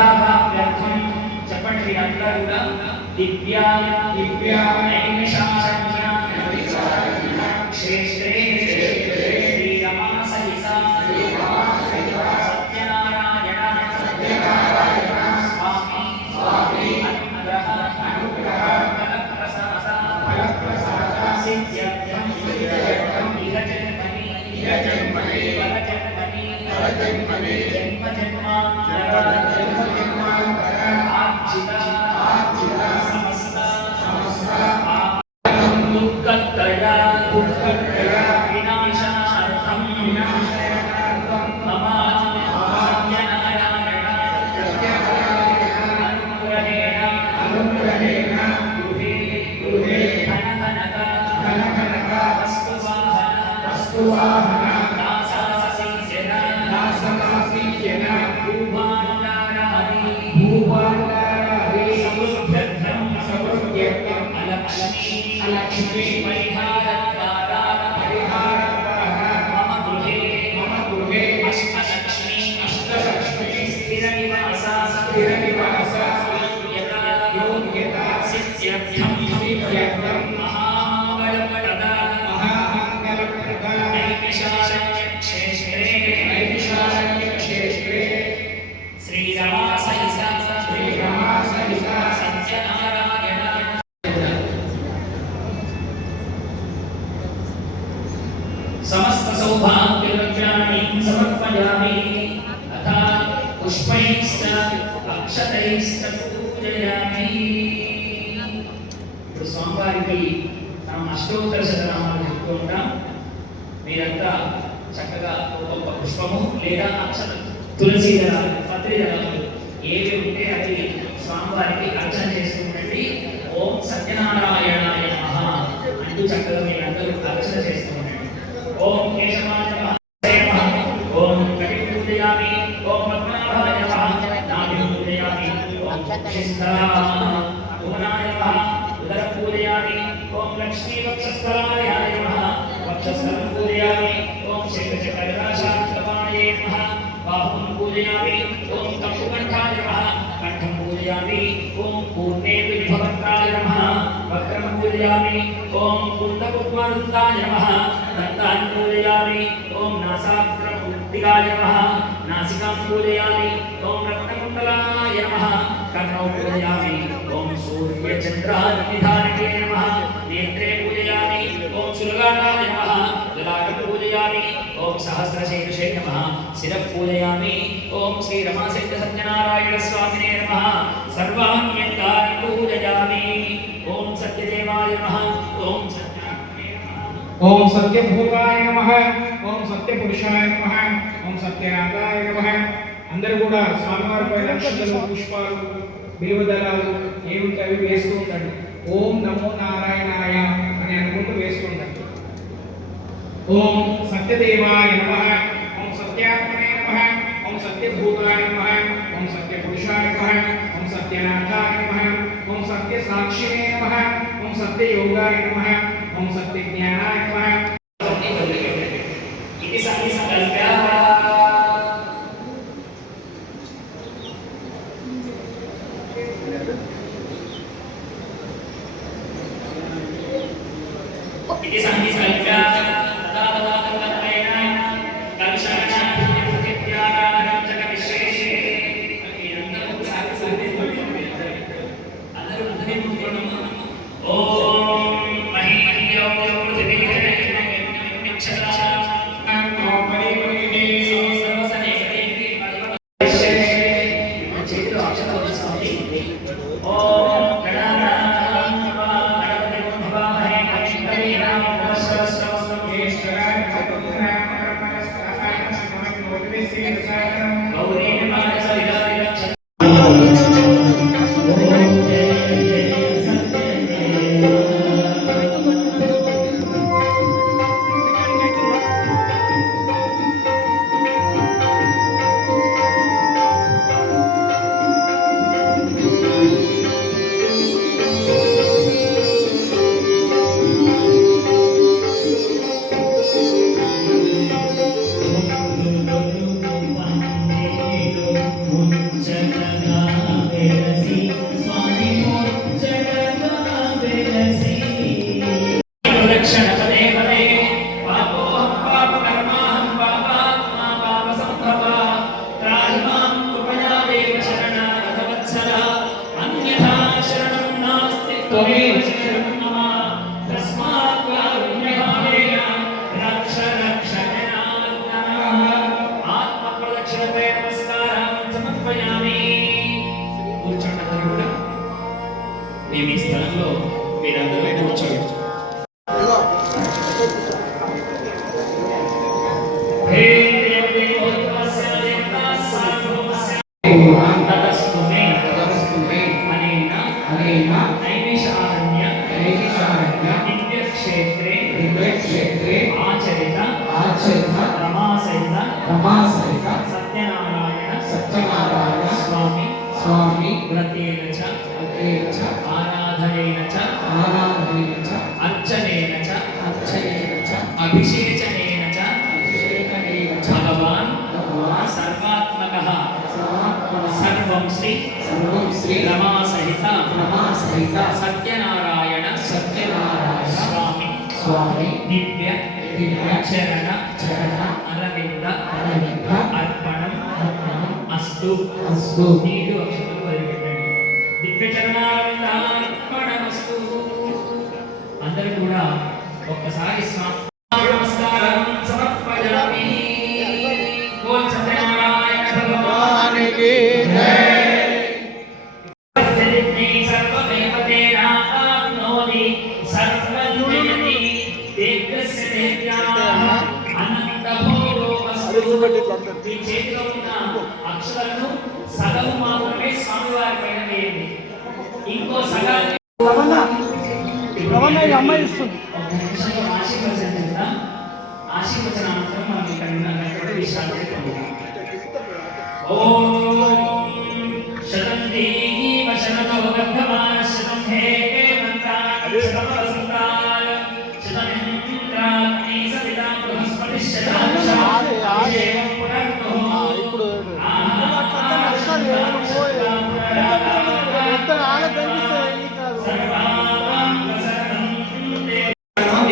సర్వదాభావ్యర్థం చెప్పండి మీరంతా కూడా దివ్యా దివ్యా నైమిషారణ్య క్షేత్రే శ్రీరమా సహిత సత్యనారాయణ స్వామి అనుగ్రహ ఫలప్రసాద సిద్ధ్యర్థం ఇహ జన్మని జన్మ జన్మాంతర ఆర్జిత సమస్త దుఃఖత్రయ వినాశార్థం మమ అనుగ్రహేణ గృహే ధనకనక వస్తువాహన లక్ష్మీ పరిహార మమ గృహే అష్టలక్ష్మీ స్థిర నివాస యోగ్యత సిద్ధ్యర్థం మహాగణపద నైమిషారణ్య క్షేత్రే శ్రీరమా సహిత సత్యనారాయణ समस्त सौभाग्यद्रव्याणि समर्पयामि तथा पुष्पैश्च अक्षतैश्च पूजयामि। ఇప్పుడు స్వామివారికి మనం అష్టోత్తర శతనామాలు చెప్తూ ఉంటాం. మీరంతా చక్కగా ఒక్కొక్క పుష్పము లేదా అక్షత తులసి దళాలు పత్రి దళాలు ఏవి ఉంటే అది స్వామివారికి అర్చన చేస్తూ ఉండండి. ఓం సత్యనారాయణాయ నమః అంటూ చక్కగా మీరందరూ అర్చన చేస్తూ ఉండండి. ఓం కేశవాయ నమః ఓం కటిం పూజయామి ఓం పద్మనాభాయ నమః నాభిం పూజయామి ఓం భువనాయ నమః ఉదరం పూజయామి ఓం లక్ష్మీ వక్షస్థలాయ నమః వక్షస్థలం పూజయామి ఓం శంఖచక్రరాశాంతమాయ నమః బాహుం పూజయామి ఓం కప్పుకంఠాయ నమః కంఠం పూజయామి ఓం పూర్ణే విభవత్రాయ నమః వక్రం పూజయామి ఓం కుండకుద్మరుద్ధాయ నమః दंतान् पूजयामि ओम नासाग्रमुत्तिकाय नमः नासिकां पूजयामि ओम रत्नकुण्डलाय नमः कर्णौ पूजयामि ओम सूर्यचन्द्रादिधारके नमः नेत्रे पूजयामि ओम सुलगानाय नमः ललाटं पूजयामि ओम सहस्रशीर्षे नमः शिरः पूजयामि ओम श्रीरमासिद्ध सत्यनारायण स्वामिने नमः सर्वाण्यन्तानि पूजयामि ओम सत्यदेवाय नमः ओम ओम सत्यभूताय नमः ओम सत्यपुरुषाय नमः ओम सत्यनाथाय नमः अंदर కూడా స్వామివారిపై అక్షతలు పుష్పాలు బిల్వదళాలు ఏమిటి అవి వేస్తూ ఉండండి. ఓం నమో నారాయణాయ అని అనుకుంటూ వేస్తూ ఉండండి. ఓం సత్యదేవాయ నమః ఓం సత్యాత్మనే నమః ఓం సత్యభూతాయ నమః ఓం సత్యపురుషాయ నమః ఓం సత్యనాథాయ నమః ఓం సత్యసాక్షినే నమః ఓం సత్యయోగాయ నమః ओम सत्य ज्ञानाय नमः इति संकल्प्य మేము ఈ స్థలంలో మీరందరూ కూర్చోండి. సత్యనారాయణ స్వామి అర్చనేన చ అభిషేచనేన చ భగవాన్ సర్వాత్మకః సర్వం శ్రీ రమా సహిత సత్యనారాయణ స్వామి దివ్య చరణ అరవింద అర్పణం అస్తు. నీరు అక్షతలు వదిలిపెట్టండి. దివ్య చరణార్పణమస్తు. అందరూ కూడా ఒక్కసారి నమస్కారం సమర్పయామి. బోల్ సత్యనారాయణ భగవానికి జై. సర్వదేవతేనాప్నోతి సర్వజ్ఞేతి దేవస్య దేవ్యాః అనంతభోగో వస్తు. మీ చేతిలో ఉన్న అక్షరాలను సగం మాత్రమే స్వామివారి పైన వేయండి. ఇంకో సగాన్ని అమ్మాయి ఇస్తుంది. ఆశీర్వచనానంతరం మనం ఇక్కడ ఉన్నటువంటి విశ్రాంతి పొందుతాం. శతం దేహీవ శరదో వర్ధమాన శతం హే శతం వసంతాయ శతమింద్రాగ్ని సవితా బృహస్పతి శతాంశేవం పునర్నో.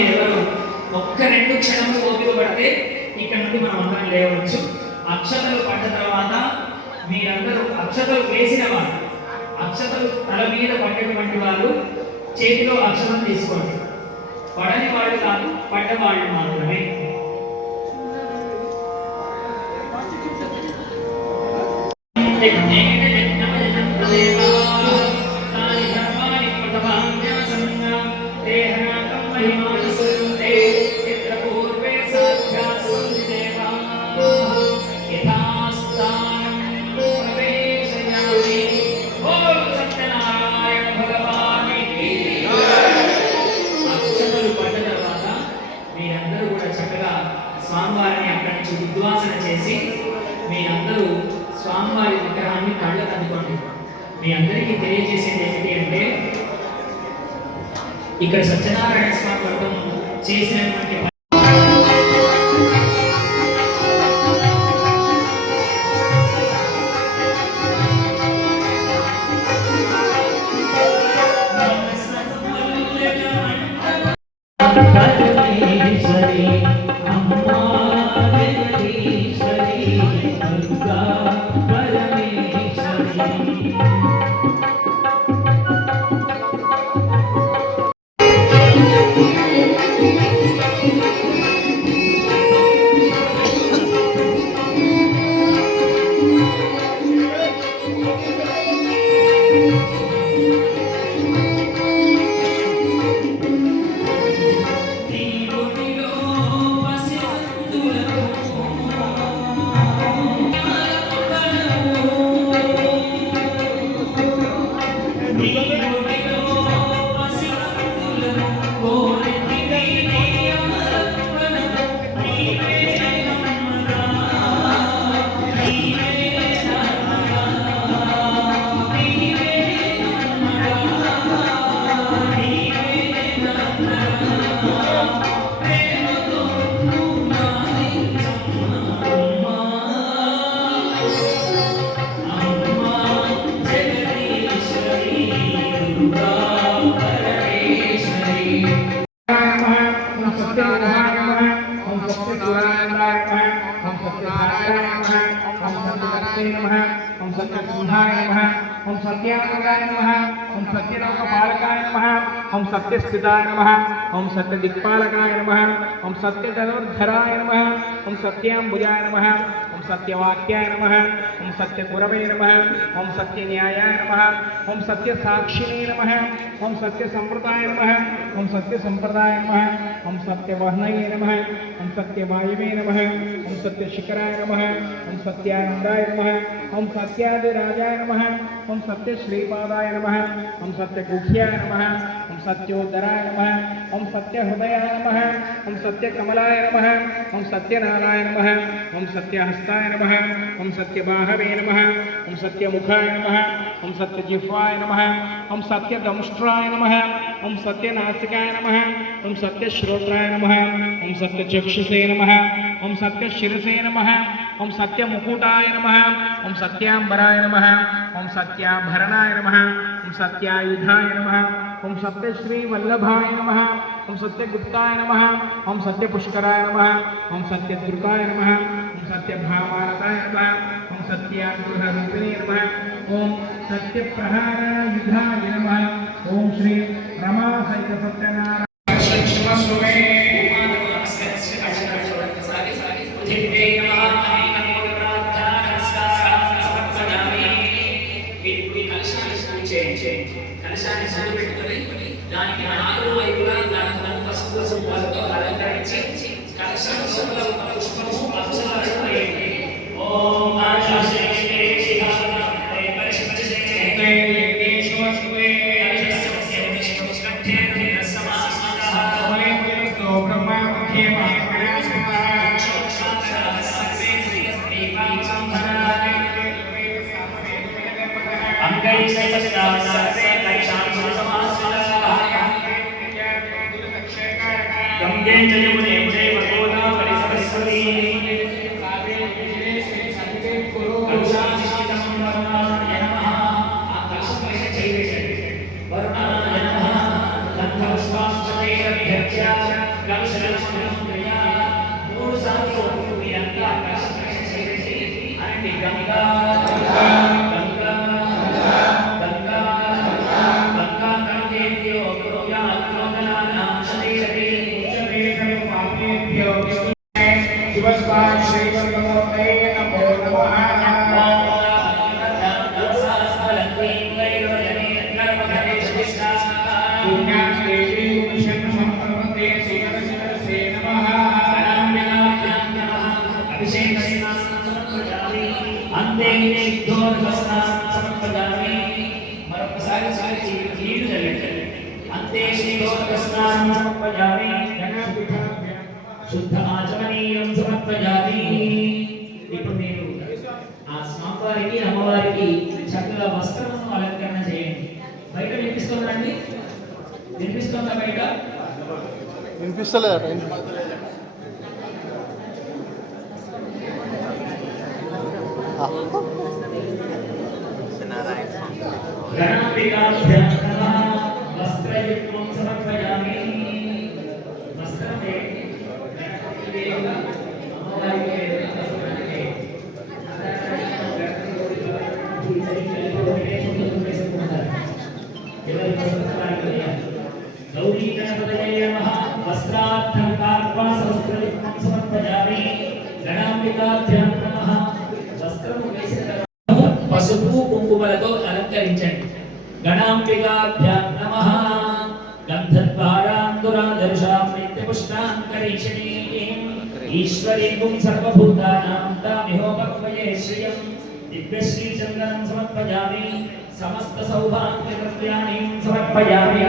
ఇప్పుడు ఒక్క 2 క్షణములు ఓపిక పడితే ఇక్కడ నుండి మనం అందరం లేవచ్చు. అక్షతలు పడ్డ తర్వాత మీరందరూ అక్షతలు వేసిన వారు, అక్షతలు తల మీద పడ్డటువంటి వాళ్ళు చేతిలో అక్షతం తీసుకోండి. పడని వాళ్ళు కాదు, పడ్డ వాళ్ళు మాత్రమే. స్వామివారిని అక్కడి నుంచి ఉద్వాసన చేసి మీ అందరూ స్వామివారి విగ్రహాన్ని కళ్ళకు అందుకోండి. మీ అందరికీ తెలియజేసేది ఏంటి అంటే, ఇక్కడ సత్యనారాయణ స్వామి వ్రతం చేసినటువంటి सत्यनारायण नमः ओम सत्यनारायणाय नमः ओम सत्यनारायणाय नमः ओम सत्यनारायणाय नमः ओम सत्यसिंहाय नमः ओम सत्यानंदाय नमः ओम सत्यलोकपालकाय नमः ओम सत्यस्थिताय नमः ओम सत्यदिक्पालकाय नमः ओम सत्यधनुर्धराय नमः ओम सत्याम्बुजाय नमः ओम सत्यवाक्याय नमः ओम सत्यगुरवे नमः ओम सत्यन्यायाय नमः ओम सत्यसाक्षिणे नमः ओम सत्यसम्प्रदाय नमः ओम सत्यसम्प्रदाय नमः ओम सत्यवहनये नमः ओम सत्यवायुवे नमः ओम सत्यशिखराय नमः ओम सत्यानंदाय नमः ओम सत्यादिराजाय नमः ओम सत्यश्रीपादाय नमः ओम सत्यगुह्याय नमः ओम सत्योदराय नमः ओम सत्यहृदयाय नमः ओम सत्यकमलाय नमः ओम सत्यनारायण नमः ओम सत्यहस्ताय नमः ओम सत्यबाहवे नमः ओम सत्यमुखाय नमः ओम सत्यजिह्वाय नमः ओम सत्यदंष्ट्राय नमः ओम सत्यनासिकाय नमः ओम सत्यश्रोत्राय नमः ओम सत्यचक्षुषे नमः ओम सत्यशिरसे नमः ओम सत्यमुकुटाय नमः ओम सत्याम्बराय नमः ओम सत्याभरणाय नमः ओम सत्यायुधाय नमः ओम सत्यश्रीवल्लभाय नमः ओम सत्यगुप्ताय नमः ओम सत्यपुष्कराय नमः ओम सत्यद्रुताय नमः ओम सत्यभामारताय नमः ओम सत्याग्रहरूपिणे नमः ओम सत्यप्रहारायुधाय नमः ओम श्री रमा सहित सत्यनारायण కలశాన్ని సరి పెట్టుకొని దానికి నాలుగు వైపులా దాని పసుపు పూలతో అలంకరించి కలశం శుభ్ర పుష్పము అక్షరాలు వేయండి. ఓం ఆశాసే శివాయ పరిశుద్ధే దేశవసువే गंगे जयमुने गोदा परिसरस्वती कलशाधिष्ठितमन्वरणाय नमः आकाशपरिष चैवेशति वरुणाय नमः गन्धपुष्पाश्चैरभ्यर्च्य गंशलक्ष्मीया मूरु साधु वीरंगा आकाशपरिष चैवेशति अनंति गंगा శుద్ధ ఆచమనీయం సమర్పయామి. ఇప్పుడు మీరు ఆ స్వామివారికి అమ్మవారికి చక్కగా వస్త్రమును అలంకరణ చేయండి. బయట వినిపిస్తుందండి? వినిపిస్తుందా బయట? వినిపిస్తలేదట. గణాంబికాభ్యాం నమః వస్త్రయుక్తం సమర్పయామి. వస్త్రమే गौरी गणपतये नमः वस्त्रार्थं कार्वा सहस्रयुक्तं समर्पयामि. गणांबिकाभ्यां नमः वस्त्रము వేసిన పసుపు కుంకుమలతో అలంకరించండి. గణాంబికాభ్యాం నమః గంధద్వారాంకురాదర్శాం నిత్యపుష్టాం కరీషణీం ఈశ్వరీం సర్వభూతానాం తామిహోపక్వయే శ్రియం దివ్యశ్రీచందనం సమర్పయామి. సమస్త సౌభాగ్యద్రవ్యాణి సమర్పయామి.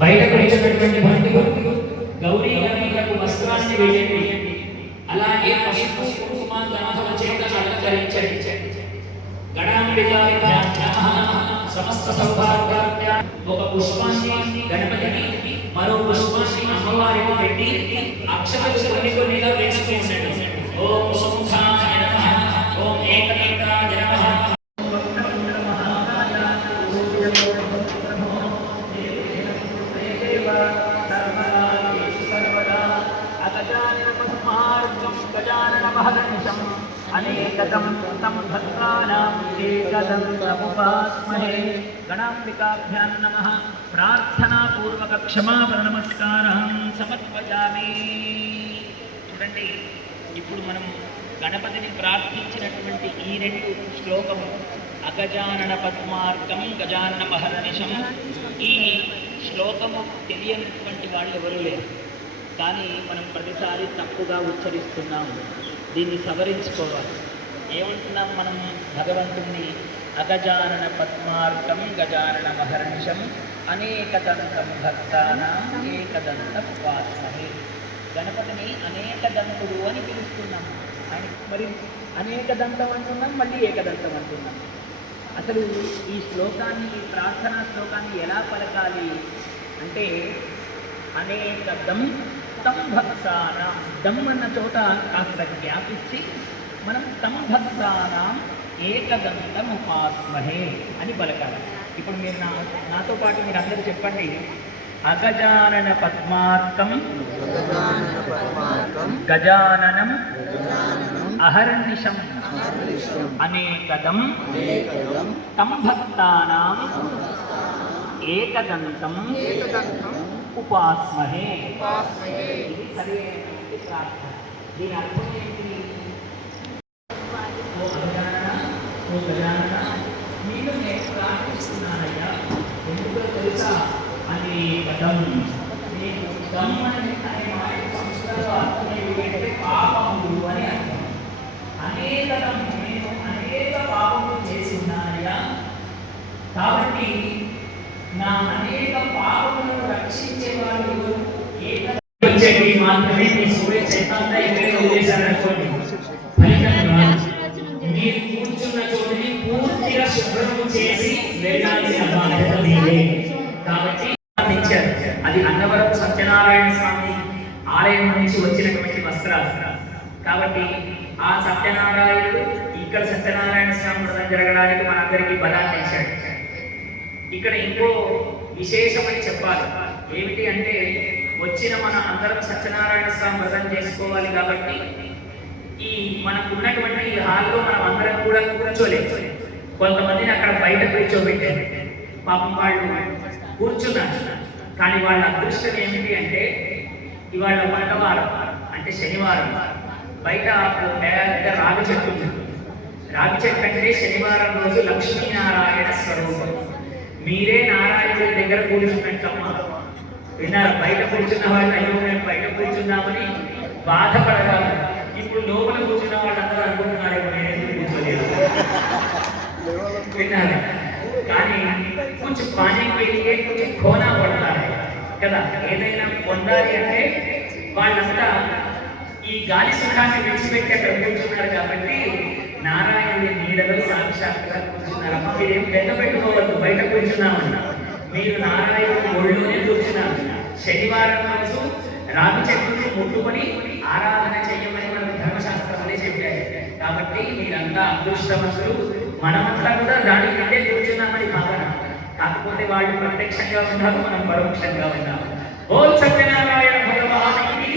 బయటకు నిలబెట్టినటువంటి భక్తులు గౌరీ గణేశులకు వస్త్రాన్ని వేయండి. అలాగే పసుపు కుంకుమ గంధముల చేత అలంకరించండి. గణాంబికాభ్యాం నమః సమస్త సౌభాగ్యద్రవ్యాణి. ఒక పుష్పాన్ని గణపతిని మరో పుష్పాన్ని అమ్మవారికి పెట్టి అక్షతలు కొన్ని కొన్నిగా వేస్తూ ఉండండి. ఓం సుముఖాయ నమః ఓం ఏకనేత్రాయ నమః అనేకदं तं भक्तानां एकदन्तमुपास्महे गणाम्बिकाभ्यां नमः प्रार्थनापूर्वक क्षमापण नमस्कारं समर्पयामि చూడండి ఇప్పుడు మనం గణపతిని ప్రార్థించినటువంటి ఈ రెండు శ్లోకము అగజానన పద్మార్కం గజానన మహర్నిశం ఈ శ్లోకము తెలియనటువంటి వాళ్ళు ఎవరూ లేరు కానీ మనం ప్రతిసారి తప్పుగా ఉచ్చరిస్తున్నాము దీన్ని సవరించుకోవాలి ఏమంటున్నాం మనం భగవంతుణ్ణి అగజానన పద్మార్కం గజానన మహర్నిశం అనేకదంతం భక్తానాం ఏకదంతం ఉపాస్మహే గణపతిని అనేకదంతుడు అని పిలుస్తున్నాము ఆయన మరి అనేకదంతం అంటున్నాం మళ్ళీ ఏకదంతం అంటున్నాం అసలు ఈ శ్లోకాన్ని ఈ ప్రార్థనా శ్లోకాన్ని ఎలా పలకాలి అంటే అనేకదం తం భక్తానాం దమ్ అన్న చోట కాస్త జ్ఞాపిచ్చి మనం తం భక్తానాం ఏకదంతం ఉపాస్మహే అని పలకాలి ఇప్పుడు మీరు నాతో పాటు మీరు అందరూ చెప్పండి అగజానన పద్మార్కం గజాననం అహర్నిశం అనేకదం తం భక్తానాం ఏకదంతం ఉపాస్మహే ఇది సరైనటువంటి ప్రార్థన దీని అర్థం ఏంటి ఓ అగజానన ఓ గజానన నేను ప్రార్థిస్తున్నానయ్యా ఎందుకో తెలుసా అనేకదం నేను దమ్ అనే మాట సంస్కృతంలో అర్థం ఏంటంటే పాపములు అని అర్థం అనేకదం నేను అనేక పాపములు చేసి ఉన్నానయ్యా కాబట్టి నా అనేక పాపములను రక్షించేవాడు ఏకదంతుడు మాత్రమే మీ సూర్య చైతన్య ఎక్కడ వదిలేశారనుకోండి మీరు కూర్చున్న చోటుని పూర్తిగా శుభ్రం చేసి వెళ్ళాల్సిన బాధ్యత మీదే కాబట్టి అది అన్నవరం సత్యనారాయణ స్వామి ఆలయం నుంచి వచ్చినటువంటి వస్త్రాలు కాబట్టి ఆ సత్యనారాయణుడు ఇక్కడ సత్యనారాయణ స్వామి వ్రతం జరగడానికి మనందరికీ బలాన్ని ఇచ్చాడు ఇక్కడ ఇంకో విశేషమని చెప్పాలి ఏమిటి అంటే వచ్చిన మన అందరం సత్యనారాయణ స్వామి వ్రతం చేసుకోవాలి కాబట్టి ఈ మనకున్నటువంటి ఈ హాల్లో మనం అందరం కూడా కూర్చోలేదు కొంతమందిని అక్కడ బయట కూర్చోబెట్టారు పాపం వాళ్ళు కూర్చున్నారు కానీ వాళ్ళ అదృష్టం ఏమిటి అంటే ఇవాళ మంగళవారం అంటే శనివారం బయట పెద్ద రాగి చెట్టు ఉంది రాగి చెట్టు అంటే శనివారం రోజు లక్ష్మీనారాయణ స్వరూపం మీరే నారాయణుడి దగ్గర కూర్చున్నట్టమ్మా విన్నారు బయట కూర్చున్న వాళ్ళు అయ్యో మేము బయట కూర్చున్నామని బాధపడగలరు ఇప్పుడు లోపల కూర్చున్న వాళ్ళందరూ అనుకుంటున్నారేమో నేనే కూర్చోలేదు విన్నారు కానీ కొంచెం పానీకి కొంచెం కోనా పడతారు కదా ఏదైనా పొందాలి అంటే వాళ్ళంతా ఈ గాలి సుఖాన్ని విడిచిపెట్టి అక్కడ కూర్చున్నారు కాబట్టి నారాయణుడి నీడలో సాక్షాత్తుగా కూర్చున్నారమ్మ మీరేం బెంగ పెట్టుకోవద్దు బయట కూర్చున్నామని మీరు నారాయణుడి ఒళ్ళోనే కూర్చున్నారు శనివారం రోజు రాగి చెట్టుని ముట్టుకొని ఆరాధన చేయమని మనకు ధర్మశాస్త్రంలో చెప్పారు కాబట్టి మీరంతా అదృష్టవంతులు మనమంతా కూడా దాని కిందే కూర్చున్నామని భావన కాకపోతే వాళ్ళు ప్రత్యక్షంగా ఉన్నారు మనం పరోక్షంగా ఉన్నాము ఓం సత్యనారాయణ భగవానికి